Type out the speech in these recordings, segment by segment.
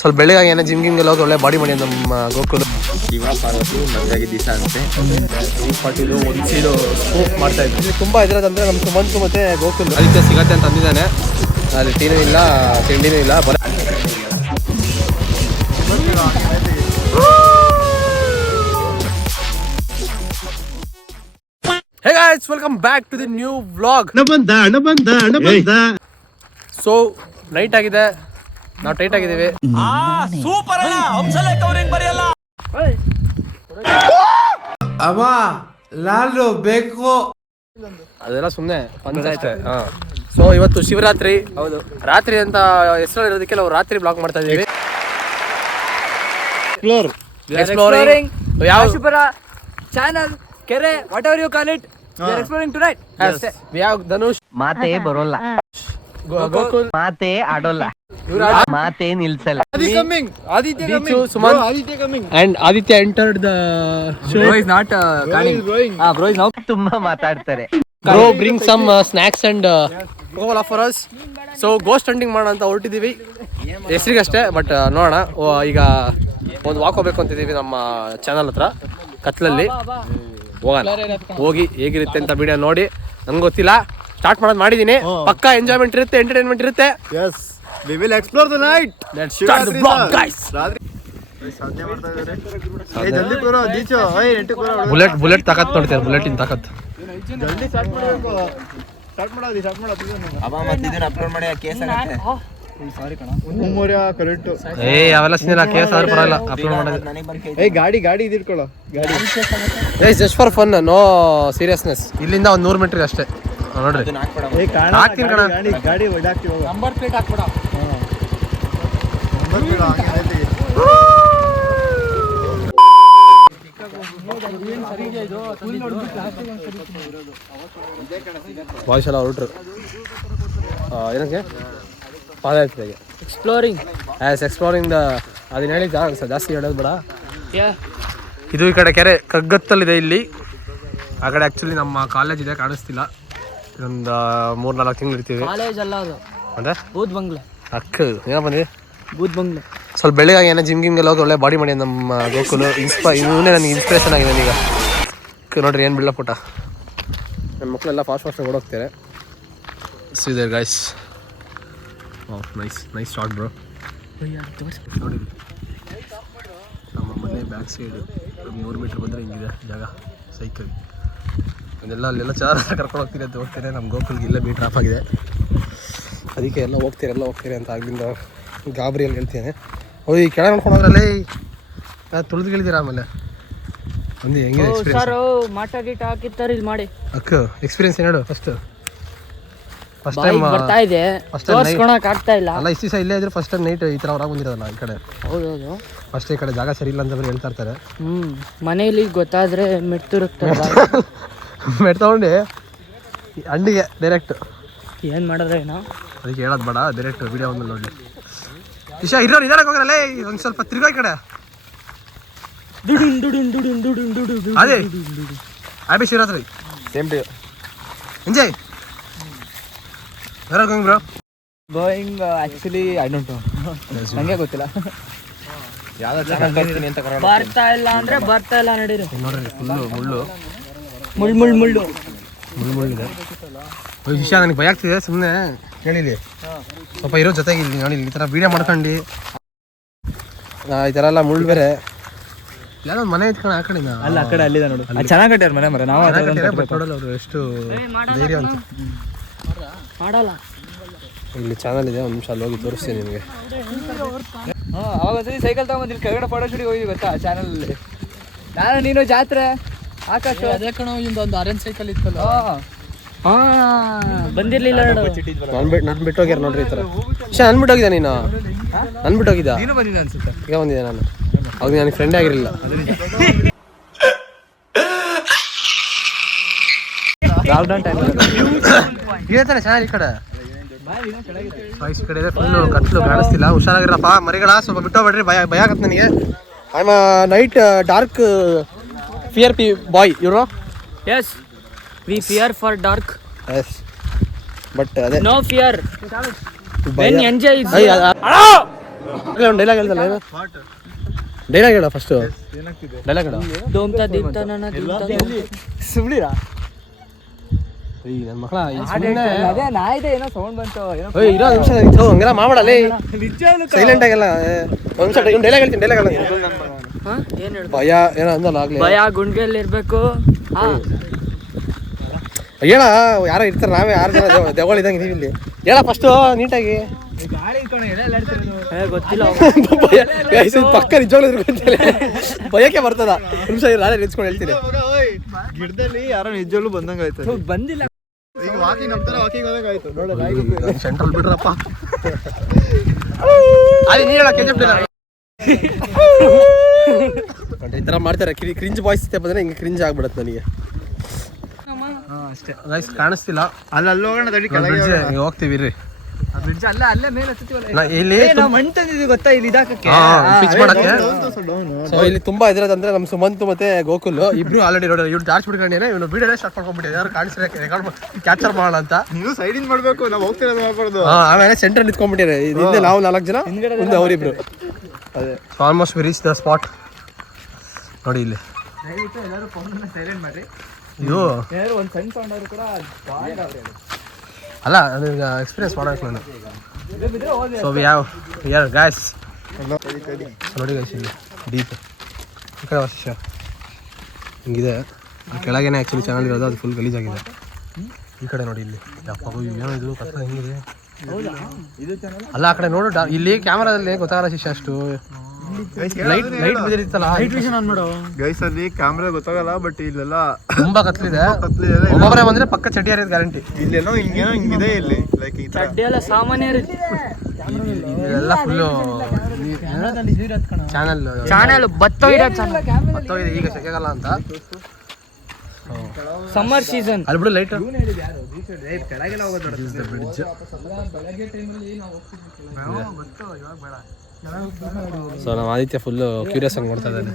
ಸ್ವಲ್ಪ ಬೆಳಗಾಗಿ ಏನೋ ಜಿಮ್ಗೆಲ್ಲ ಹೋಗಿ ಒಳ್ಳೆ ಬಾಡಿ ಮಾಡಿ ನಮ್ಮ ಗೋಕುಲ್ ಶಿವ ಪಾರ್ವತಿ ಮದುವೆಗೆ ದಿವಸ ಅಂತೆ ಪಾಟೀಲು ಒಂದು ಸೀಡು ಸ್ಕೂಪ್ ಮಾಡ್ತಾ ಇದ್ವಿ. ತುಂಬ ಇದ್ರದಂದ್ರೆ ನಮ್ಮ ಸುಮಂತು ಮತ್ತೆ ಗೋಕುಲ್ ಅದಕ್ಕೆ ಸಿಗತ್ತೆ ಅಂತ ಅಂದಿದ್ದಾನೆ. ಅಲ್ಲಿ ಟೀನೂ ಇಲ್ಲ ತಿಂಡಿನೂ ಇಲ್ಲ. Hey guys, welcome back to the new vlog. So night ಆಗಿದೆ, ನಾವು ಟೈಟ್ ಆಗಿದ್ದೀವಿ. ಸೂಪರ್ ಅಣ್ಣ, ಹಂಸಲೆ ಕವರಿಂಗ್ ಬರೆಯಲ್ಲ ಅಮ್ಮ ಲಾಲು ಬೇಕು ಅದೆಲ್ಲ ಸುಮ್ಮನೆ ಅಷ್ಟೇ. ಸೊ ಇವತ್ತು ಶಿವರಾತ್ರಿ, ಹೌದು ರಾತ್ರಿ ಅಂತ ಹೆಸರು ಇರೋದಕ್ಕೆ ನಾವು ರಾತ್ರಿ ಬ್ಲಾಗ್ ಮಾಡ್ತಾ ಇದೀವಿ. ಎಕ್ಸ್ಪ್ಲೋರಿಂಗ್ ಯಾವ ಚಾನಲ್ ಕೆರೆ whatever you call it, we are exploring tonight. We have Dhanush, ಮಾತೇ ಬರೋಲ್ಲ, ಗೋಕುಲ್ ಮಾತೇ ಆಡೋಲ್ಲ, ಮಾತೇ ನಿಲ್ಸಲ್ಲ. and Aditya entered the show. Bro is not coming. Bro is now. ತುಂಬಾ ಮಾತಾಡ್ತಾರೆ. Bro bring some snacks and Coca-Cola for us. So ghost hunting ಮಾಡೋಣ ಅಂತ ಹೊರಟಿದ್ದೀವಿ, ಹೆಸರಿಗಷ್ಟೇ. But ನೋಡೋಣ, ಈಗ ಒಂದು ವಾಕ್ ಹೋಗ್ಬೇಕು ಅಂತಿದ್ದೀವಿ ನಮ್ಮ ಚಾನಲ್ ಹತ್ರ ಕತ್ಲಲ್ಲಿ. ಹೋಗೋಣ, ಹೋಗಿ ಹೇಗಿರುತ್ತೆ ಅಂತ ವಿಡಿಯೋ ನೋಡಿ. ನಂಗೆ ಗೊತ್ತಿಲ್ಲ, ಸ್ಟಾರ್ಟ್ ಮಾಡೋದು ಮಾಡಿದ್ದೀನಿ. ಪಕ್ಕಾ ಎಂಜಾಯ್ಮೆಂಟ್ ಇರುತ್ತೆ, ಎಂಟರ್ಟೈನ್ಮೆಂಟ್ ಇರುತ್ತೆ. Yes, we will explore the night. Let's start the vlog guys. Bullet ತಾಕತ್ ನೋಡ್ತಾರೆ, ಬುಲೆಟಿನ ತಾಕತ್. ಅಪ್ಲೋಡ್ ಮಾಡಿ ಕೇಸ್ ಆಗತ್ತೆ. ಅವೆಲ್ಲ ಸಿನಿಮಾ ಕೇಸ್ ಆದ್ರೂ ಪರವಾಗಿಲ್ಲ ಅಪ್ಲೋಡ್ ಮಾಡೋದು. ಗಾಡಿ ಇದಿಟ್ಕೊಳ್ಳೋ, ಗಾಡಿ just for fun, no seriousness. ಇಲ್ಲಿಂದ ಒಂದು 100 ಮೀಟರ್ ಅಷ್ಟೇ. ನೋಡ್ರಿ ಹಾಕ್ತೀನಿ ಕಣ, ಗಾಡಿ ನಂಬರ್ ಪ್ಲೇಟ್ ಹಾಕ್ಬೇಡ. ಬಾಯ್ಸ್ ಎಲ್ಲ ಹೊರಟ್ರು ಏನಕ್ಕೆ ಪಾದಯಾತ್ರೆಗೆ. ಎಕ್ಸ್ಪ್ಲೋರಿಂಗ್ ದ ಅದನ್ನ ಹೇಳಿ ಜಾಸ್ತಿ ಹೇಳೋದು ಬೇಡ. ಇದು ಈ ಕಡೆ ಕೆರೆ ಕಗ್ಗತ್ತಲ್ಲಿದೆ. ಇಲ್ಲಿ ಆ ಕಡೆ ಆ್ಯಕ್ಚುಲಿ ನಮ್ಮ ಕಾಲೇಜ್ ಇದೆ, ಕಾಣಿಸ್ತಿಲ್ಲ. ಒಂದು 3-4 ತಿಂಗಳು ಇರ್ತೀವಿ. ಕಾಲೇಜ್ ಅಲ್ಲ ಅದು, ಅಂದ್ರೆ ಬೂತ್ ಬಂಗ್ಲೆ. ಅಕ್ಕ ಏನೋ ಬಂದಿ ಬೂತ್ ಬಂಗ್ಲೆ. ಸ್ವಲ್ಪ ಬೆಳಗಾಗಿ ಏನೋ ಜಿಮ್ಗೆಲ್ಲ ಹೋಗಿ ಒಳ್ಳೆ ಬಾಡಿ ಮಾಡಿ ನಮ್ಮ ಗೋಕುಲು ಇವನೇ ನನಗೆ ಇನ್ಸ್ಪಿರೇಷನ್ ಆಗಿದೆ ಈಗ. ನೋಡ್ರಿ ಏನು ಬಿಲ್ಡಪ್ ಊಟ. ನನ್ನ ಮಕ್ಕಳೆಲ್ಲ ಫಾಸ್ಟ್ ಓಡೋಗ್ತಾರೆ. See there guys. Nice shot bro. ನೋಡಿ ನಮ್ಮ ಮನೆ ಬ್ಯಾಕ್ ಸೈಡ್ 3 ಮೀಟ್ರ್ ಬಂದರೆ ಹಿಂಗಿದೆ ಜಾಗ. ಸೈಕಲ್ ಅದೆಲ್ಲ ಅಲ್ಲೆಲ್ಲ ಚೆನ್ನಾಗಿ ಕರ್ಕೊಂಡು ಹೋಗ್ತೀರಿ ಅಂತ ಹೋಗ್ತಾರೆ. ನಮ್ಮ ಗೋಕುಲ್ಗೆ ಇಲ್ಲೇ ಬೀಟ್ ಡ್ರಾಪ್ ಆಗಿದೆ, ಅದಕ್ಕೆ ಎಲ್ಲ ಹೋಗ್ತೀರಿ ಅಂತ ಆಗ್ಲಿಂದ ಗಾಬರಿಯಲ್ಲಿ ಹೇಳ್ತೇನೆ. ಈ ಕೆಳಗೆ ನೋಡ್ಕೊಂಡು ಹೋದ್ರಲ್ಲೇ ತುಳಿದು ಆಮೇಲೆ ಒಂದು ಹೆಂಗಿದೆ ಎಕ್ಸ್ಪೀರಿಯನ್ಸ್? ಮಾಟ ಗೀಟ ಹಾಕಿರ್ತಾರೆ ಇಲ್ಲಿ ಮಾಡಿ. ಅಕ್ಕ ಎಕ್ಸ್ಪೀರಿಯನ್ಸ್ ಏನು ಫಸ್ಟ್ ಟೈಮ್ ಬರ್ತಾ ಇದೆ, ತೋರಿಸ್ಕೊಳಕ್ ಆಗ್ತಾ ಇಲ್ಲ. ಅಲ್ಲ ಇಷ್ಟು ದಿವಸ ಇಲ್ಲೇ ಇದ್ರೆ ಫಸ್ಟ್ ಟೈಮ್ ನೈಟ್ ಈ ಥರ ಹೊರಗೆ ಬಂದಿರೋದಲ್ಲ ಈ ಕಡೆ. ಹೌದೌದು, ಫಸ್ಟ್ ಈ ಕಡೆ ಜಾಗ ಸರಿ ಇಲ್ಲ ಅಂತ ಬರೀ ಹೇಳ್ತಾ ಇರ್ತಾರೆ. ಮನೇಲಿ ಗೊತ್ತಾದ್ರೆ ಮೆಡ್ತಿರುತ್ತಲ್ಲ. ಮೆಟ್ ತಗೊಂಡು ಅಂಡಿಗೆ ಡೈರೆಕ್ಟ್ ಏನ್ ಮಾಡಿದ್ರೆ ಏನೋ ಅದಕ್ಕೆ ಹೇಳೋದು ಬೇಡ, ಡೈರೆಕ್ಟ್ ವಿಡಿಯೋ ಒಂದು ನೋಡಿ. ಇಶಾ ಇರೋರು ಇದಾರಕ್ಕೆ ಹೋಗ್ರಲ್ಲ, ಒಂದು ಸ್ವಲ್ಪ ತಿರ್ಗೋ ಈ ಕಡೆ. ಅದೇ happy Shivaratri. Same to you. Enjoy. Where are going bro? Going actually I don't know, ನಂಗೆ ಗೊತ್ತಿಲ್ಲ. ಯಾವ್ದೋ ಚಾನಲ್ ಬರ್ತೀನಿ ಅಂತ ಕರೋಣ. ಬರ್ತಾ ಇಲ್ಲ ಅಂದ್ರೆ ಬರ್ತಾ ಇಲ್ಲ ನಡೀರಿ. ನೋಡ್ರಿ ಫುಲ್ಲು ಮುಳ್ಳಿದೆ. ವಿಷಯ ನನಗೆ ಭಯ ಆಗ್ತಿದೆ, ಸುಮ್ಮನೆ ಕೇಳಿಲಿ ಸ್ವಲ್ಪ ಇರೋ ಜೊತೆಗೆ ಇಲ್ಲಿ ನೋಡಿ ಈ ಥರ ವೀಡಿಯೋ ಮಾಡ್ಕೊಂಡು ಈ ಥರ ಎಲ್ಲ ಮುಳ್ಳು ಬೇರೆ. ಯಾರೋ ಮನೆ ಇಟ್ಕೊಂಡು ಆ ಕಡೆ ಅಲ್ಲ, ಆ ಕಡೆ ಅಲ್ಲಿದೆ ನೋಡು, ಚೆನ್ನಾಗಿ ಕಟ್ಟಾರ ಮನೆ. ಮರ ನಾವು ನೋಡಲ್ಲ ಅವರು ಎಷ್ಟು ಧೈರ್ಯ ಅಂತ ಮಾಡಲ್ಲ. ಇಲ್ಲಿ ಚಾನಲ್ ಇದೆ, ಒಂದು ನಿಮಿಷ ಅಲ್ಲಿ ಹೋಗಿ ತೋರಿಸ್ತೀನಿ ನಿಮಗೆ. ಅವಾಗ ಒಂದ್ಸತಿ ಸೈಕಲ್ ತಗೊಂಬಂದಿಲ್ಲಿ ಕೆಳಗಡೆ ಫೋಟೋ ಶೂಟಿಗೆ ಹೋಗಿ ಗೊತ್ತಾ ಚಾನಲಲ್ಲಿ. ನಾನು ನೀನು ಜಾತ್ರೆ ಆಕಾಶ ಅದೇ ಕಣ, ಒಂದು ಆರೆಂಜ್ ಸೈಕಲ್ ಇತ್ತಲ್ಲ. ಬಂದಿರ್ಲಿಲ್ಲ. ನಾನು ಬಿಟ್ಟು ಹೋಗ್ಯಾರ ನೋಡ್ರಿ ಈ ಥರ. ನಾನು ಬಿಟ್ಟು ಹೋಗಿದ್ದ, ನೀನು ನಾನು ಬಿಟ್ಟು ಹೋಗಿದ್ದ. ನೀನು ಬಂದಿದ್ದೆ ಅನ್ಸುತ್ತೆ. ಈಗ ಬಂದಿದ್ದೆ ನಾನು, ಅವಾಗ ನನಗೆ ಫ್ರೆಂಡೇ ಆಗಿರಲಿಲ್ಲ. ಹೇಳ್ತಾನೆ ಚೆನ್ನಾಗಿ ಈ ಕಡೆ ಈ ಕಡೆ ಇದೆ, ಫುಲ್ಲು ಕತ್ಲು ಕಾಣಿಸ್ತಿಲ್ಲ. ಹುಷಾರಾಗಿರಪ್ಪ ಮರಿಗಳ, ಸ್ವಲ್ಪ ಬಿಟ್ಟೋಗ್ಬೇಡ್ರಿ, ಭಯ ಆಗತ್ತೆ ನನಗೆ. I am night dark fear boy, you know. Yes, we fear for dark. Yes, but ಅದೇ ನೋ ಫಿಯರ್ ವೆನ್ ಎಂಜಾಯ್. ಒಂದು ಡೈಲಾಗ್ ಹೇಳ್ದಲ್ಲ ಏನು ಡೈಲಾಗ್ ಹೇಳ ಫಸ್ಟು ಡೈಲಾಗ್ ಹೇಳ ಸುಮ್ನಿರಾ ನನ್ನ ಮಕ್ಕಳ ಅದೇ ನಾಯಿದೆ ಏನೋ ಸೌಂಡ್ ಬಂತು ಏನೋ ಇರೋ ನಿಮಿಷ ಇತ್ತು ಹಂಗೆಲ್ಲ ಮಾಡಲ್ಲ ಸೈಲೆಂಟ್ ಆಗಿಲ್ಲ ಒಂದು ನಿಮಿಷ ಡೈಲಾಗ್ ಹೇಳ್ತೀನಿ ಡೈಲಾಗ್ ಅಲ್ಲ ಏನ್ ಹೇಳ ಭಯ ಏನೋ ಅಂದಲ್ಲ ಆಗ್ಲಿ ಭಯ ಗುಂಡ್ಗೆಲ್ಲಿ ಇರ್ಬೇಕು ಹೇಳ ಯಾರೋ ಇರ್ತಾರೆ ನಾವೇ 6 ಜನ ದೆವ್ಗಳಿದ್ದಂಗೆ ಇದೀವಿ ಇಲ್ಲಿ ಹೇಳ ಫಸ್ಟು ನೀಟಾಗಿ ಗೊತ್ತಿಲ್ಲ ಪಕ್ಕ ನಿಜವಾಗ್ಲೂ ಗೊತ್ತಿಲ್ಲ ಭಯಕ್ಕೆ ಬರ್ತದ ನಿಮಿಷ ನಾಳೆ ನಿಲ್ಸ್ಕೊಂಡು ಹೇಳ್ತೀನಿ ಗಿಡದಲ್ಲಿ ಯಾರೋ ನಿಜವಾಗ್ಲೂ ಬಂದಂಗ ಆಯ್ತು ಬಂದಿಲ್ಲ ಈಗ ವಾಕಿಂಗ್ ನಮ್ತರ ವಾಕಿಂಗ್ ಹೋದಂಗ ಆಯ್ತು ನೋಡ ಸೆಂಟ್ರಲ್ ಬಿಡ್ರಪ್ಪ ಅಲ್ಲಿ ನೀ ಹೇಳ ಕೆಜೆಪ್ ಈ ಥರ ಮಾಡ್ತಾರೆ ಕ್ರಿಂಜ್ ಬಾಯ್ಸ್ ಬಂದ್ರೆ ಹಿಂಗೆ ಕ್ರಿಂಜ್ ಆಗ್ಬಿಡತ್ತೆ ನನಗೆ ಅಷ್ಟೇ ಗೈಸ್ ಕಾಣಿಸ್ತಿಲ್ಲ ಅಲ್ಲಿ ಹೋಗೋಣ ತಡಿ ಈಗ ಹೋಗ್ತೀವಿ ರೀ ಬ್ರಿಡ್ಜ್ ಅಲ್ಲೇ ಮೇಲೆ ಹತ್ತಿವಲ್ಲ ಇಲ್ಲಿ ನಾವು ಮಣ್ಣು ತಂದಿದ್ವಿ ಗೊತ್ತಾ ಇಲ್ಲಿ ಇದಾಕಕ್ಕೆ ಪಿಚ್ ಮಾಡಕ್ಕೆ ಸೊ ಇಲ್ಲಿ ತುಂಬಾ ಇದ್ರದಂದ್ರೆ ನಮ್ಮ ಸುಮಂತ್ ಮತ್ತೆ ಗೋಕುಲ್ ಇಬ್ರು ಆಲ್ರೆಡಿ ನೋಡಿ ಇವ್ರು ಚಾರ್ಜ್ ಬಿಡ್ಕೊಂಡಿದ್ದಾರೆ ಇವನು ವಿಡಿಯೋನೇ ಸ್ಟಾರ್ಟ್ ಮಾಡ್ಕೊಂಡ್ಬಿಟ್ಟಿದೆ ಯಾರು ಕಾಣಿಸ್ರೆ ರೆಕಾರ್ಡ್ ಕ್ಯಾಪ್ಚರ್ ಮಾಡೋಣ ಅಂತ ನೀವು ಸೈಡಿಂದ ಮಾಡ್ಬೇಕು ನಾವು ಹೋಗ್ತಿರೋದು ಮಾಡ್ಬಾರ್ದು ಆಮೇಲೆ ಸೆಂಟರ್ ನಿಂತ್ಕೊಂಡ್ಬಿಟ್ಟಿದ್ದಾರೆ ಹಿಂದೆ ನಾವು 4 ಜನ ಮುಂದೆ ಅವರಿಬ್ರು ಅದೇ almost V reach the spot ನೋಡಿ ಇಲ್ಲಿ ದಯವಿಟ್ಟು ಎಲ್ಲರೂ ಫೋನ್ ಸೈಲೆಂಟ್ ಮಾಡ್ರಿ ಇದು ಏನಾದ್ರು ಒಂದು ಸಣ್ಣ ಸೌಂಡ್ ಆದ್ರೂ ಕೂಡ ಅಲ್ಲ ನನಗೆ ಎಕ್ಸ್ಪೀರಿಯನ್ಸ್ ಮಾಡೋಕೆ ನಾನು ಸೊ ವಿ ಹ್ಯಾವ್ ಗಾಯ್ಸ್ ನೋಡಿ ಗೈಸ್ ಇಲ್ಲಿ ಡೀಪ್ ಈ ಕಡೆ ವರ್ಷ ಹಿಂಗಿದೆ ಕೆಳಗೇನೆ ಆ್ಯಕ್ಚುಲಿ ಚಾನಲ್ ಇರೋದು ಅದು ಫುಲ್ ಗಲೀಜಾಗಿದೆ ಈ ಕಡೆ ನೋಡಿ ಇಲ್ಲಿ ಯಪ್ಪ ಏನೋ ಇದು ಕಷ್ಟ ಹೆಂಗಿದೆ ಅಲ್ಲ ಆ ಕಡೆ ನೋಡು ಇಲ್ಲಿ ಕ್ಯಾಮ್ರಾದಲ್ಲಿ ಗೊತ್ತಾಗಲ್ಲ ಶಿಷ್ಯ ಅಷ್ಟು ಲೈಟ್ ಬಿದ್ದಿರುತ್ತಲ್ಲ ಲೈಟ್ ವಿಷನ್ ಆನ್ ಮಾಡು ಗೈಸ್ ಅಲ್ಲಿ ಕ್ಯಾಮ್ರಾ ಗೊತ್ತಾಗಲ್ಲ ಬಟ್ ಇಲ್ಲೆಲ್ಲ ತುಂಬಾ ಕತ್ಲಿದೆ ಒಬ್ಬೊಬ್ಬರೇ ಬಂದ್ರೆ ಪಕ್ಕ ಚಟಿ ಹರಿಯೋದು ಗ್ಯಾರಂಟಿ ಇಲ್ಲೆಲ್ಲೋ ಹಿಂಗೇನೋ ಹಿಂಗಿದೆ ಇಲ್ಲಿ ಲೈಕ್ ಈ ತರ ಚಡ್ಡಿ ಎಲ್ಲ ಸಾಮಾನ್ಯ ಇದೆಲ್ಲ ಫುಲ್ಲು ಚಾನಲ್ ಚಾನಲ್ ಬತ್ತೋಗಿದೆ ಚಾನಲ್ ಮತ್ತೋಗಿದೆ ಈಗ ಸಿಗಲ್ಲ ಅಂತ ಸಮ್ಮರ್ ಸೀಸನ್ ಅಲ್ಲಿ ಬಿಡು ಲೈಟ್ ಬ್ರಿಡ್ಜ್ ಸೊ ನಾವು ಆದಿತ್ಯ ಫುಲ್ ಕ್ಯೂರಿಯಸ್ ಆಗಿ ನೋಡ್ತಾ ಇದ್ದಾನೆ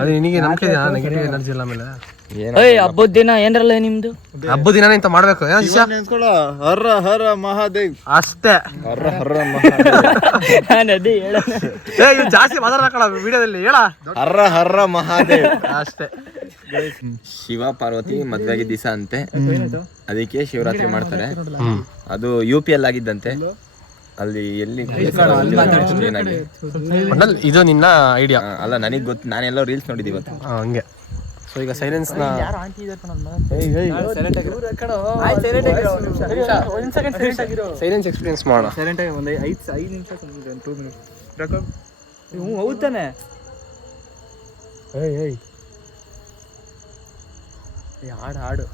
ಅದು ನಿನಗೆ ನಂಬಿಕೆ ಇದೆಯಾ ನೆಗೆಟಿವ್ ಎನರ್ಜಿ ಇಲ್ಲ ಆಮೇಲೆ ಹಬ್ಬದ ದಿನ ಏನ್ರಲ್ಲ ನಿಮ್ದು ಹಬ್ಬದ ದಿನ ಇಂತ ಮಾಡ್ಬೇಕು ಏನೋ ಶಿಷ್ಯ ನೆನ್ಸ್ಕೊಳ್ಳ ಹರ ಹರ ಮಹಾದೇವ್ ಅಷ್ಟೇ ಹರ ಹರ ಮಹಾದೇವ್ ನದಿ ಹೇಳ ಇವ್ ಜಾಸ್ತಿ ಮಾತಾಡಕಲ್ಲ ವಿಡಿಯೋದಲ್ಲಿ ಹೇಳ ಹರ ಹರ ಮಹಾದೇವ್ ಅಷ್ಟೇ ಶಿವ ಪಾರ್ವತಿ ಮದ್ವೆಗೆ ದಿವಸ ಅಂತೆ ಅದಕ್ಕೆ ಶಿವರಾತ್ರಿ ಮಾಡ್ತಾರೆ ಅದು UP ಅಲ್ಲಿ ಆಗಿದ್ದಂತೆ ಅಲ್ಲಿ ಎಲ್ಲಿ ಏನಾಗಿ ಇದು ನಿನ್ನ ಐಡಿಯಾ ಅಲ್ಲ ನನಗೆ ಗೊತ್ತು ನಾನೆಲ್ಲೋ ರೀಲ್ಸ್ ನೋಡಿದ್ದೀವಿ ಇವತ್ತು ಹಂಗೆ ಸೊ ಈಗ ಸೈಲೆನ್ಸ್ ನ ಸೈಲೆನ್ಸ್ ಎಕ್ಸ್ಪೀರಿಯನ್ಸ್ ಮಾಡೋಣ ಸೈಲೆಂಟ್ ಆಗಿ ಒಂದು 5 ನಿಮಿಷ 2 ಮಿನಿಟ್ ಹ್ಞೂ ಹೌದಾನೆ ಹಾಡು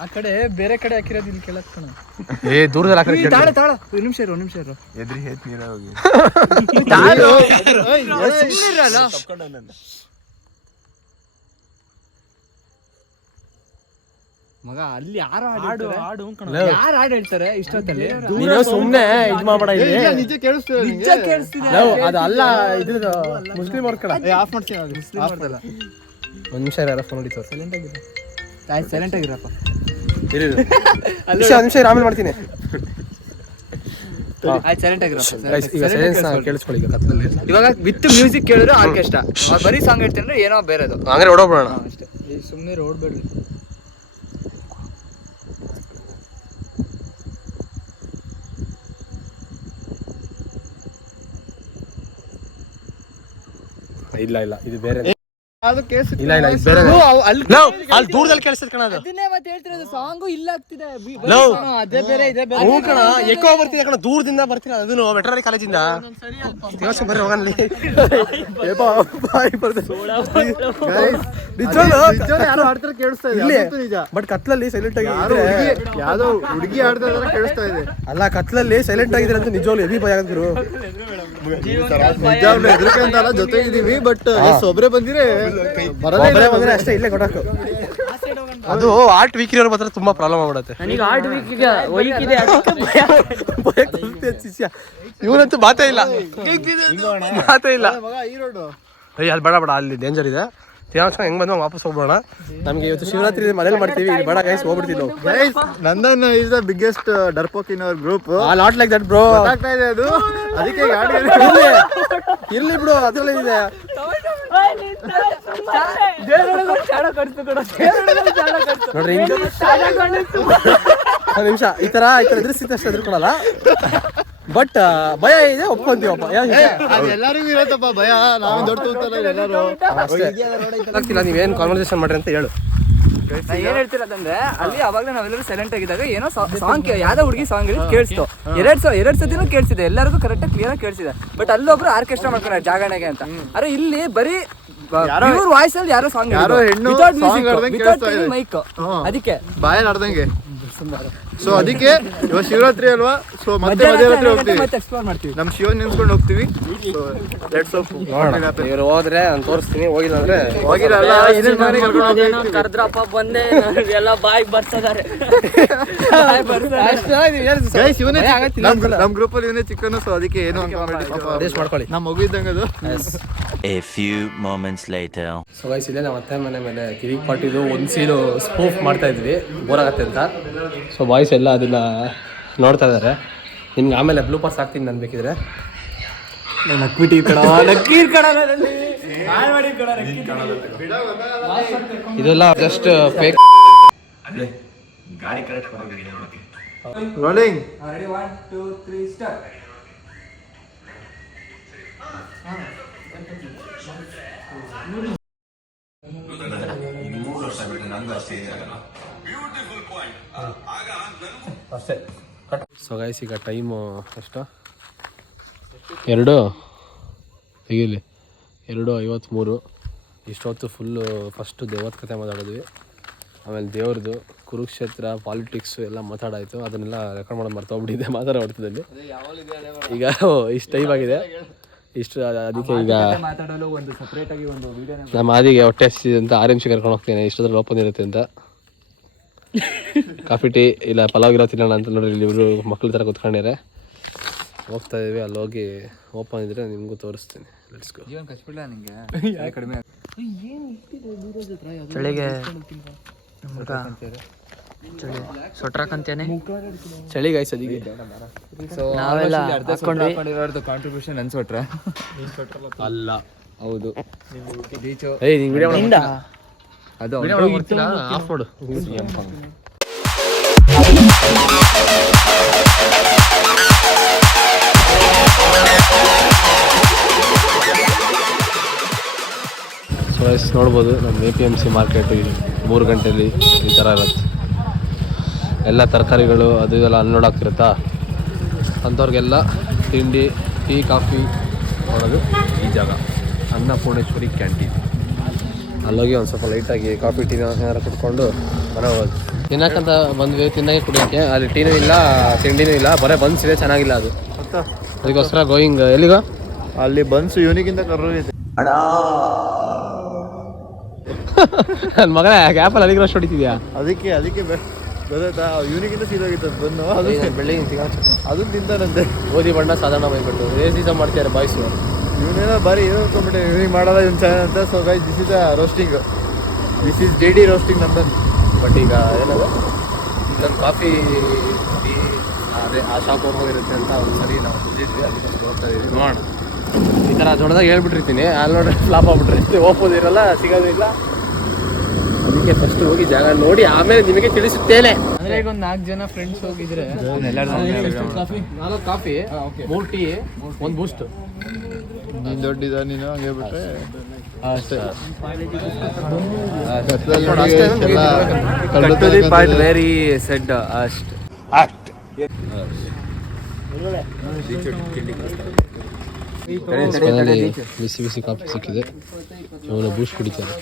ಆ ಕಡೆ ಬೇರೆ ಕಡೆ ಹಾಕಿರೋದು ಇಲ್ಲಿ ಕೇಳಕ್ ಕಣ ದೂರದಲ್ಲಿ ತಾಳ ಒಂದು ನಿಮಿಷ ಇರು ಎದ್ರಿ ಹೇತ್ ನೀರ ಹೋಗಿ ಮಗ ಅಲ್ಲಿ ಯಾರು ಹಾಡು ಯಾರು ಹಾಡು ಹೇಳ್ತಾರೆ ಇಷ್ಟೊತ್ತಲ್ಲಿ ನೀನು ಸುಮ್ಮನೆ ಇದು ಮಾಡಬೇಡ ಇಲ್ಲಿ ನಿಜ ಕೇಳಿಸ್ತೀವಿ ನಿಜ ಕೇಳಿಸ್ತಿದೆ ಅದು ಅಲ್ಲ ಇದ್ರದ್ದು ಮುಸ್ಲಿಂ ಅವ್ರ ಕಡೆ ಆಫ್ ಮಾಡ್ತೀನಿ ಒಂದು ನಿಮಿಷ ಯಾರು ಫೋನ್ ಹೊಡಿತಾರೆ ಸೈಲೆಂಟ್ ಆಗಿರಪ್ಪ ಒಂದು ನಿಮಿಷ ಆಮೇಲೆ ಮಾಡ್ತೀನಿ ಸೈಲೆಂಟ್ ಆಗಿರಪ್ಪ ಈಗ ಸೈಲೆನ್ಸ್ ಕೇಳಿಸ್ಕೊಳ್ಳಿ ಈಗ ಕತ್ತಲಲ್ಲಿ ಇವಾಗ ವಿತ್ ಮ್ಯೂಸಿಕ್ ಕೇಳಿದ್ರೆ ಆರ್ಕೆಸ್ಟ್ರಾ ಬರೀ ಸಾಂಗ್ ಹೇಳ್ತೀನಿ ಅಂದ್ರೆ ಏನೋ ಬೇರೆದು ಹಂಗಾರೆ ಓಡೋಗ್ಬಿಡೋಣ ಅಷ್ಟೇ ಸುಮ್ಮನೆ ಓಡ್ಬೇಡ್ರಿ ಇಲ್ಲ ಇದು ಬೇರೆ ಅದು ಕೇಸ್ ಇಲ್ಲ ಇದು ಬೇರೆ ಅಲ್ಲಿ ದೂರದಲ್ಲಿ ಕೇಳಿಸ್ತದೆ ಕಣ ಅದು ಅದನ್ನೇ ಮತ್ತೆ ಹೇಳ್ತಿರೋದು ಸಾಂಗು ಇಲ್ಲ ಆಗ್ತಿದೆ ಅದೇ ಬೇರೆ ಇದೆ ಬೇರೆ ಹ್ಞೂ ಕಣ ಎಕೋ ಬರ್ತಿದೆ ಕಣ ದೂರದಿಂದ ಬರ್ತೀನಿ ಅದನ್ನು ವೆಟರ್ನರಿ ಕಾಲೇಜಿಂದ ದೇವಸ್ಥಾನ ಬರ್ರಿ ಹೋಗಲ್ಲಿ ಯಾರು ಆಡ್ತಾರೆ ಕೇಳಿಸ್ತಾ ಇದೆ ನಿಜ ಬಟ್ ಕತ್ಲಲ್ಲಿ ಸೈಲೆಂಟ್ ಆಗಿ ಯಾವ್ದೋ ಹುಡುಗಿ ಆಡ್ತಾ ಇದಾರೆ ಕೇಳಿಸ್ತಾ ಇದೆ ಅಲ್ಲ ಕತ್ಲಲ್ಲಿ ಸೈಲೆಂಟ್ ಆಗಿದ್ರೆ ಅಂತ ನಿಜವಾಗ್ಲು ಹೆವಿ ಭಯ ಆಗಿದ್ರು ನಿಜ ಹೆದರಿಕೆ ಅಂತ ಅಲ್ಲ ಜೊತೆಗಿದೀವಿ ಬಟ್ ಒಬ್ರೆ ಬಂದಿರೆ ಬಂದ್ರೆ ಅಷ್ಟೇ ಇಲ್ಲೇ ಕೊಡಕ್ಕೆ ಅದು ಆರ್ಟ್ ವೀಕ್ ಇರೋರು ಮಾತ್ರ ತುಂಬಾ ಪ್ರಾಬ್ಲಮ್ ಆಗ್ಬಿಡುತ್ತೆ ನನಗೆ ಆರ್ಟ್ ವೀಕ್ ಇದೆ ಇವನಂತೂ ಮಾತೇ ಇಲ್ಲ ಮಗ ಈ ರೋಡ್ ಅಲ್ಲಿ ಬೇಡ ಅಲ್ಲಿ ಡೇಂಜರ್ ಇದೆ ತಿನ್ನೋಣ ಹೆಂಗೆ ಬಂದು ವಾಪಸ್ ಹೋಗ್ಬೋಣ. ನಮಗೆ ಇವತ್ತು ಶಿವರಾತ್ರಿ ಮನೇಲಿ ಮಾಡ್ತೀವಿ, ಇಲ್ಲಿ ಬೇಡ ಗೈಸ್ ಹೋಗ್ಬಿಡ್ತೀವಿ ನಾವು. Guys Nandan is the biggest ಡರ್ಪೋಕ್ in our group. Not like that bro. ಗೊತ್ತಾಗ್ತಾ ಇದೆ ಅದು, ಅದಕ್ಕೆ ಗಾಡಿ ಇರ್ಲಿ ಬಿಡು, ಅದ್ರಲ್ಲೇ ಇದೆ. ನೋಡ್ರಿ ಒಂದು ನಿಮಿಷ ಈ ತರ ಎದುರಿಸಿದ ಅಷ್ಟು ಎದುರ್ಕೊಳಲ್ಲ, ಬಟ್ ಭಯ ಇದೆ, ಒಪ್ಕೊಂತೀವಪ್ಪ. ಎಲ್ಲರಿಗೂ ಇರತ್ತಪ್ಪ ಭಯ, ನಾವೇನ್ ದೊಡ್ಡ ತೂತಲ್ಲ ಎಲ್ಲರೂ. ಆಗ್ತಿಲ್ಲ, ನೀವೇನು ಕಾನ್ವರ್ಸೇಷನ್ ಮಾಡ್ರಿ ಅಂತ ಹೇಳು. ಏನ್ ಹೇಳ್ತಿರೋದಂದ್ರೆ ಅಲ್ಲಿ ಅವಾಗಲೇ ನಾವೆಲ್ಲರೂ ಸೈಲೆಂಟ್ ಆಗಿದ್ದಾಗ ಏನೋ ಸಾಂಗ್ ಯಾವ್ದೋ ಹುಡುಗಿ ಸಾಂಗ್ ಕೇಳಿಸ್ತು. ಎರಡ್ ಸತಿನೂ ಕೇಳಿಸಿದೆ, ಎಲ್ಲರಿಗೂ ಕರೆಕ್ಟ್ ಕ್ಲಿಯರ್ ಆಗಿ ಕೇಳಿಸಿದೆ. ಬಟ್ ಅಲ್ಲೊಬ್ರು ಆರ್ಕೆಸ್ಟ್ರಾ ಮಾಡ್ಕೊಂಡ್ರೆ ಜಾಗರಣೆಗೆ ಅಂತ. ಅರೆ ಇಲ್ಲಿ ಬರೀ ವಾಯ್ಸ್ ಅಲ್ಲಿ ಯಾರೋ ಸಾಂಗ್, ಯಾರೋ ಹೆಣ್ಣು ಮೈಕ್, ಅದಕ್ಕೆ ಬಾಯಲ್ಲಿ ಆಡ್ದಂಗೆ. ಸೊ ಅದಕ್ಕೆ ಇವಾಗ ಶಿವರಾತ್ರಿ ಅಲ್ವಾ, ಸೊ ಮತ್ತೆ ಮಧ್ಯರಾತ್ರಿ ಹೋಗ್ತೀವಿ, ಮತ್ತೆ ಎಕ್ಸ್ಪ್ಲೋರ್ ಮಾಡ್ತೀವಿ. ನಮ್ ಶಿವನ್ ನೆನ್ಸ್ಕೊಂಡು ಹೋಗ್ತೀವಿ. ಇವ್ರು ಹೋದ್ರೆ ನಾನು ತೋರಿಸ್ತೀನಿ, ಹೋಗಿಲ್ಲ ಅಂದ್ರೆ ಹೋಗಿರಲ್ಲ. ಕರ್ದ್ರಪ್ಪ ಬಂದೆ ಎಲ್ಲ ಬಾಯಿಗೆ ಬರ್ತಿದ್ದಾರೆ. ಗೈಸ್ ಇವನೇ ನಮ್ ಗ್ರೂಪ್ ಅಲ್ಲಿ ಇವನೇ ಚಿಕ್ಕನು, ಸೊ ಅದಕ್ಕೆ ಏನು ಅಡ್ಜಸ್ಟ್ ಮಾಡ್ಕೊಳ್ಳಿ. ನಮ್ ಮಗು ಇದ್ದಂಗೆ ಅದು. A few moments later. So guys ಇಲ್ಲೇ ನಮ್ಮ ಅತ್ತೆ ಮನೆ ಮೇಲೆ ಕಿರಿಕ್ ಪಾಟಿದು ಒಂದು ಸೀನು ಸ್ಪೂಫ್ ಮಾಡ್ತಾ ಇದ್ವಿ, ಬೋರ್ ಆಗತ್ತೆ ಅಂತ. ಸೊ ಬಾಯ್ಸ್ ಎಲ್ಲ ಅದನ್ನ ನೋಡ್ತಾ ಇದ್ದಾರೆ. ನಿಮ್ಗೆ ಆಮೇಲೆ ಬ್ಲೂ ಪಾಸ್ ಹಾಕ್ತೀನಿ ನಾನು ಬೇಕಿದ್ರೆ. ಇದೆಲ್ಲ ಜಸ್ಟ್ ಫೇಕ್. ರೋಲಿಂಗ್. ಅಷ್ಟೇ. ಸೊ ಗೈಸ್ ಈಗ ಟೈಮು ಎಷ್ಟು? 2:53. ಇಷ್ಟೊತ್ತು ಫುಲ್ಲು ಫಸ್ಟು ದೇವದ ಕಥೆ ಮಾತಾಡಿದ್ವಿ, ಆಮೇಲೆ ದೇವ್ರದ್ದು ಕುರುಕ್ಷೇತ್ರ ಪಾಲಿಟಿಕ್ಸು ಎಲ್ಲ ಮಾತಾಡಾಯಿತು. ಅದನ್ನೆಲ್ಲ ರೆಕಾರ್ಡ್ ಮಾಡೋದು ಮರ್ತೋಗ್ಬಿಟ್ಟಿದೆ ಮಾತಾಡೋ ಹೊರತದಲ್ಲಿ. ಈಗ ಇಷ್ಟು ಟೈಮ್ ಆಗಿದೆ, ಇಷ್ಟು ಅದಕ್ಕೆ ಈಗ ನಮ್ಮ ಆದಿಗೆ ಹೊಟ್ಟೆ ಹಸಿದೆ ಅಂತ 6 ನಿಮಿಷ ಕರ್ಕೊಂಡು ಹೋಗ್ತೇನೆ, ಇಷ್ಟೊಂದು ಓಪನ್ ಇರುತ್ತೆ ಅಂತ. ಕಾಫಿ ಟೀ ಇಲ್ಲ ಪಲಾವ್ ಗಿಲಾವ್ ತಿನ್ನೋಣ ಅಂತ ನೋಡ್ರಿ, ಇಲ್ಲಿ ಇವರು ಮಕ್ಳ ಥರ ಕೂತ್ಕೊಂಡಿದ್ದಾರೆ. ಹೋಗ್ತಾ ಇದೀವಿ, ಅಲ್ಲಿ ಹೋಗಿ ಓಪನ್ ಇದ್ರೆ ನಿಮಗೂ ತೋರಿಸ್ತೀನಿ. Let's go. ಚಳಿಗೆ ಚಳಿ ಗೈಸ್ ಅದಕ್ಕೆ ನಾವೆಲ್ಲ ಕಾಂಟ್ರಿಬ್ಯೂಷನ್ ಅನ್ಸೋಟ್ರ ಅಲ್ಲ. ಹೌದು. ಅದು ಆಫ್ ಮಾಡು. ಸೊ ಗೈಸ್ ನೋಡ್ಬೋದು ನಮ್ಮ APMC ಮಾರ್ಕೆಟು 3 ಗಂಟೆಯಲ್ಲಿ ಈ ಥರ ಇರುತ್ತೆ. ಎಲ್ಲ ತರಕಾರಿಗಳು ಅದು ಇದೆಲ್ಲ ಅನ್ಲೋಡ್ ಆಗ್ತಿರುತ್ತಾ, ಅಂಥವ್ರಿಗೆಲ್ಲ ತಿಂಡಿ ಟೀ ಕಾಫಿ ಮಾಡೋದು ಈ ಜಾಗ ಅನ್ನಪೂರ್ಣೇಶ್ವರಿ ಕ್ಯಾಂಟೀನ್. ಅಲ್ಲೋಗಿ ಒಂದು ಸ್ವಲ್ಪ ಲೈಟಾಗಿ ಕಾಫಿ ಟೀನ ಏನಾರು ಕುಟ್ಕೊಂಡು ಮನೆ ಹೋಗೋದು. ತಿನ್ನಕ್ಕಂತ ಬಂದ್ವಿ, ತಿನ್ನಕ್ಕೆ ಕುಡಿಯೋಕ್ಕೆ. ಅಲ್ಲಿ ಟೀನೂ ಇಲ್ಲ ತಿಂಡಿನೂ ಇಲ್ಲ, ಬರೀ ಬನ್ಸಿದೆ, ಚೆನ್ನಾಗಿಲ್ಲ ಅದು. ಅದಕ್ಕೋಸ್ಕರ ಗೋಯಿಂಗ್ ಎಲ್ಲಿಗ ಅಲ್ಲಿ ಬನ್ಸು ಇವನಿಗಿಂತ ಕರ್ರೋಗಿದೆ. ನನ್ನ ಮಗನ ಗ್ಯಾಪಲ್ಲಿ ಅಲ್ಲಿಗೆ ರಶ್ ಹೊಡಿತಿದ್ಯಾ? ಅದಕ್ಕೆ ಗೊತ್ತಾಯ್ತಾ, ಇವನಿಗಿಂತ ಸೀದೋಗಿತ್ತು ಬಂದು. ಅದು ಬೆಳ್ಳಿಗೆ ಅದನ್ನ ತಿಂತಾನಂತೆ. ಗೋಧಿ ಬಣ್ಣ ಸಾಧಾರಣ ಬೈಬಿಟ್ಟು ರೇಸ್ ದಿವಸ ಮಾಡ್ತಾರೆ ಬಾಯ್ಸು. ಇವನೇನೋ ಬಾರಿ ಏನು ಅನ್ಕೊಂಡ್ಬಿಟ್ಟೆ, ಇವನಿಗೆ ಮಾಡಲ್ಲ ಇವನ್ ಚಾನಲ್ ಅಂತ. So guys this is roasting, this is JD roasting Nandan. But ಈಗ ಏನದು ಇಲ್ಲೊಂದು ಕಾಫಿ ಟೀ ಅದೇ ಆ ಶಾಪ್ ಹೋಗಿರುತ್ತೆ ಅಂತ ಒಂದು ಸರಿ ನಾವು ಬಂದಿದ್ವಿ, ಅದಕ್ಕೋಸ್ಕರ ಹೋಗ್ತಾ ಇದೀವಿ. ನೋಡೋಣ, ಈ ಥರ ದೊಡ್ಡದಾಗಿ ಹೇಳ್ಬಿಟ್ಟಿರ್ತೀನಿ, ಅಲ್ಲಿ ನೋಡ್ರೆ ಫ್ಲಾಪ್ ಆಗ್ಬಿಟ್ಟಿರ್ತೀನಿ, ಓಪೋದಿರಲ್ಲ, ಸಿಗೋದಿಲ್ಲ. ಅದಕ್ಕೆ ಫಸ್ಟ್ ಹೋಗಿ ಜಾಗ ನೋಡಿ ಆಮೇಲೆ ನಿಮಗೆ ತಿಳಿಸುತ್ತೇನೆ. ಅಂದ್ರೆ ಈಗ ಒಂದು 4 ಜನ ಫ್ರೆಂಡ್ಸ್ ಹೋಗಿದ್ರೆ 4 ಕಾಫಿ 3 ಟೀ 1 ಬೂಸ್ಟ್. ನೀನು ದೊಡ್ಡಿದ ನೀನು ಹಂಗೆ ಬಿಟ್ರೆ ವೆರಿ ಸೆಡ್ ಅಷ್ಟು ಬಿಸಿ ಬಿಸಿ ಕಾಫಿ ಸಿಕ್ಕಿದೆ. ಅವನು ಬೂಸ್ಟ್ ಕುಡಿತಾರೆ,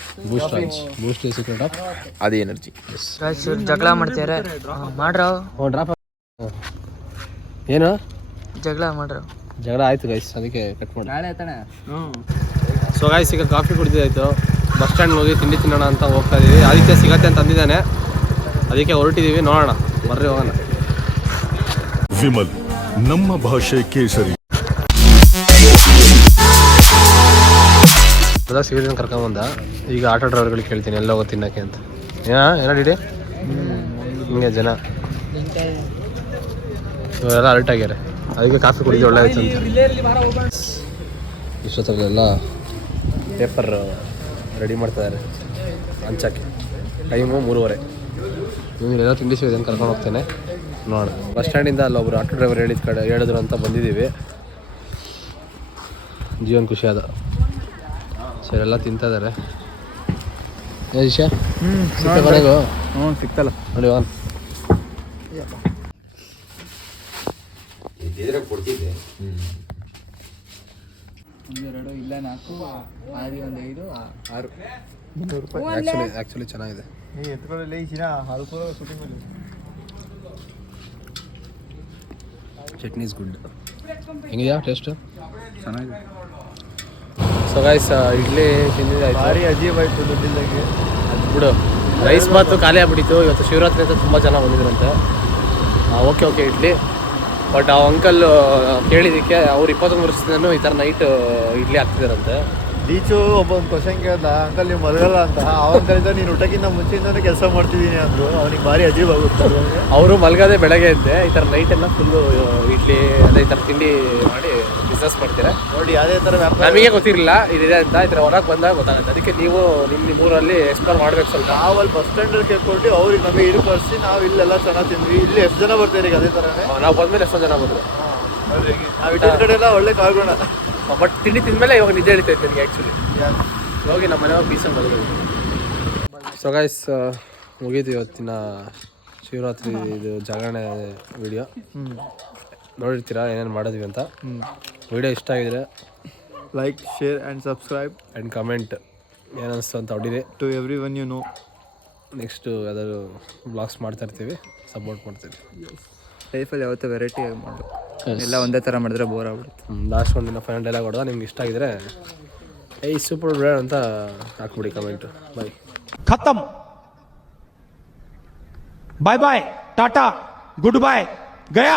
ಬೂಸ್ಟ್ ಸೀಕ್ರೆಟ್ ಆಫ್ ಅದೇ ಎನರ್ಜಿ. ಜಗಳ ಮಾಡ್ತಾರೆ ಮಾಡ್ರ ಡ್ರಾಪ್. ಏನು ಜಗಳ ಆಯ್ತು ಗೈಸ್, ಅದಕ್ಕೆ ಕಟ್ ಮಾಡಿ. ಸೊ ಗೈಸ್ ಈಗ ಕಾಫಿ ಕುಡಿದಾಯ್ತು, ಬಸ್ ಸ್ಟ್ಯಾಂಡ್ ಹೋಗಿ ತಿಂಡಿ ತಿನ್ನೋಣ ಅಂತ ಹೋಗ್ತಾ ಇದೀವಿ. ಅದಕ್ಕೆ ಸಿಗತ್ತೆ ಅಂತ ಅಂದಿದ್ದಾನೆ, ಅದಕ್ಕೆ ಹೊರಟಿದ್ದೀವಿ. ನೋಡೋಣ ಬರ್ರಿ ಹೋಗೋಣ. ವಿಮಲ್ ನಮ್ಮ ಭಾಷೆ ಕೇಸರಿ. ಮೊದಲ ಸೀರಿಯಲ್ ಕರ್ಕೊಂಬಂದ. ಈಗ ಆಟೋ ಡ್ರೈವರ್ಗಳಿಗೆ ಕೇಳ್ತೀನಿ ಎಲ್ಲ ಹೋಗೋ ತಿನ್ನೋಕ್ಕೆ ಅಂತ. ಏನೋ ಡಿಡಿ ಹಿಂಗೆ ಜನ ಇವರೆಲ್ಲ ಅಲ್ಟ್ ಆಗ್ಯಾರೆ. ಅದಕ್ಕೆ ಕಾಫಿ ಕುಡಿದು ಒಳ್ಳೆ ಆಯ್ತು ಅಂತ. ಇಷ್ಟೊತ್ತಲ್ಲೆಲ್ಲ ಪೇಪರ್ ರೆಡಿ ಮಾಡ್ತಾಯಿದ್ದಾರೆ ಹಂಚಕ್ಕೆ. ಟೈಮು 3:30. ಇವೆಲ್ಲ ತಿಂಡಿ ಸಿಗೋದು ಕರ್ಕೊಂಡು ಹೋಗ್ತೇನೆ ನೋಡೋಣ. ಬಸ್ ಸ್ಟ್ಯಾಂಡಿಂದ ಅಲ್ಲೊಬ್ರು ಆಟೋ ಡ್ರೈವರ್ ಹೇಳಿದ್ರು ಅಂತ ಬಂದಿದ್ದೀವಿ. ಜೀವನ ಖುಷಿ ಅದ. ಸರಿ ಎಲ್ಲ ತಿಂತಿದ್ದಾರೆ. ವಿಷಯ ಕೊನೆಗೂ ಸಿಕ್ತಲ್ಲ ನೋಡಿ ಒನ್ ಒಂದೆರಡು ಇಲ್ಲ 4 ಆದಿ 1 5 6 ಆ್ಯಕ್ಚುಲಿ ಚೆನ್ನಾಗಿದೆ. Chutney is good. ಹೆಂಗಿದೆಯಾ ಟೇಸ್ಟು? ಚೆನ್ನಾಗಿದೆ. ಸೊ ಗೈಸ್ ಇಡ್ಲಿ ತಿಂದಿದ್ದಾಯ್ತು. ಭಾರಿ ಅಜೀಬ್ ಆಯಿತು ದುಡ್ಡಿಲ್ದಾಗೆ. ಅದು ಬಿಡು. ರೈಸ್ ಬಾತು ಖಾಲಿ ಆಗ್ಬಿಟ್ಟಿತ್ತು. ಇವತ್ತು ಶಿವರಾತ್ರಿ ಅಂತ ತುಂಬ ಜನ ಬಂದಿದ್ರಂತೆ. ಓಕೆ ಇಡ್ಲಿ. ಬಟ್ ಆ ಅಂಕಲ್ ಕೇಳಿದ್ದಕ್ಕೆ ಅವ್ರು 21 ವರ್ಷದಿಂದನೂ ಈ ಥರ ನೈಟ್ ಇಡ್ಲಿ ಹಾಕ್ತಿದಾರಂತೆ. ಟೀಚು ಒಬ್ಬ ಒಂದು ಕ್ವಶನ್ ಕೇಳ್ದ, ಅಂಕಲ್ ನೀವು ಮಲಗಲ್ಲ ಅಂತ. ಅವನ ಕಲಿತ ನೀನು ಊಟಕ್ಕಿಂತ ಮುಂಚೆಯಿಂದನೇ ಕೆಲಸ ಮಾಡ್ತಿದ್ದೀನಿ ಅಂದರು. ಅವನಿಗೆ ಭಾರಿ ಅಜೀಬ್ ಆಗುತ್ತೆ. ಅವರು ಮಲಗೋದೇ ಬೆಳಗ್ಗೆ ಇದ್ದೆ. ಈ ಥರ ನೈಟೆಲ್ಲ ಫುಲ್ಲು ಇಡ್ಲಿ ಅದೇ ಈ ಥರ ತಿಂಡಿ ಮಾಡಿ ಬಿಸ್ನೆಸ್ ಮಾಡ್ತೀರಾ ನೋಡಿ. ಯಾವುದೇ ಥರ ವ್ಯಾಪಾರ ನಮಗೆ ಗೊತ್ತಿರಲಿಲ್ಲ ಇದಿದೆ ಅಂತ. ಈ ಥರ ಹೊರಗೆ ಬಂದಾಗ ಗೊತ್ತಾಗುತ್ತೆ. ಅದಕ್ಕೆ ನೀವು ನಿಮ್ಮ ಊರಲ್ಲಿ ಎಕ್ಸ್ಪ್ಲೋರ್ ಮಾಡ್ಬೇಕು ಸ್ವಲ್ಪ. ನಾವಲ್ಲಿ ಬಸ್ ಸ್ಟ್ಯಾಂಡಲ್ಲಿ ಕೇಳ್ಕೊಂಡು ಅವ್ರಿಗೆ ನಮಗೆ ಇಡ್ಕಳಿಸಿ ನಾವು ಇಲ್ಲೆಲ್ಲ ಚೆನ್ನಾಗಿ ತಿಂದ್ವಿ. ಇಲ್ಲಿ ಎಷ್ಟು ಜನ ಬರ್ತಾರೆ ಈಗ ಅದೇ ಥರನೇ. ನಾವು ಬಂದಮೇಲೆ ಎಷ್ಟೊಂದು ಜನ ಬಂದರು. ನಾವು ಇಟ್ಟಿನ ಕಡೆ ಎಲ್ಲ ಒಳ್ಳೆ ಕಾಲ್ಗೋಣ. ಬಟ್ ತಿಂಡಿ ತಿಂದಮೇಲೆ ಇವಾಗ ನಿಜ ಹೇಳ್ತಾ ಇತ್ತು ನನಗೆ ಆ್ಯಕ್ಚುಲಿ. ಹೋಗಿ ನಮ್ಮ ಮನೆಯವಾಗ ಪೀಸಲ್ಲಿ ಬಂದಿದ್ದೀವಿ. ಸೊ ಗೈಸ್ ಮುಗೀತು ಇವತ್ತಿನ ಶಿವರಾತ್ರಿ ಇದು ಜಾಗರಣೆ ವಿಡಿಯೋ. ನೋಡಿರ್ತೀರಾ ಏನೇನು ಮಾಡಿದ್ವಿ ಅಂತ. ವಿಡಿಯೋ ಇಷ್ಟ ಆಗಿದ್ರೆ like, share and subscribe and comment ಏನಿಸ್ತು ಅಂತ ಹೊಡಿರಿ. To everyone you know. Next ಯಾವ್ದಾದ್ರು ಬ್ಲಾಗ್ಸ್ ಮಾಡ್ತಾಯಿರ್ತೀವಿ, ಸಪೋರ್ಟ್ ಮಾಡ್ತೀವಿ. ಲೈಫಲ್ಲಿ ಯಾವತ್ತೂ ವೆರೈಟಿ ಆಗಿ ಮಾಡಬೇಕು. ಎಲ್ಲ ಒಂದೇ ಥರ ಮಾಡಿದ್ರೆ ಬೋರ್ ಆಗ್ಬಿಡುತ್ತೆ. ಲಾಸ್ಟ್ ಒಂದಿನ ಫೈನಲ್ ಡೈಲಾಗ್ ಹೊಡೆದ. ನಿಮ್ಗೆ ಇಷ್ಟ ಆಗಿದ್ರೆ ಸೂಪರ್ ಬ್ರ್ಯಾಂಡ್ ಅಂತ ಹಾಕ್ಬಿಡಿ ಕಮೆಂಟು. ಬಾಯ್. खत्म. Bye bye, tata, goodbye, गया.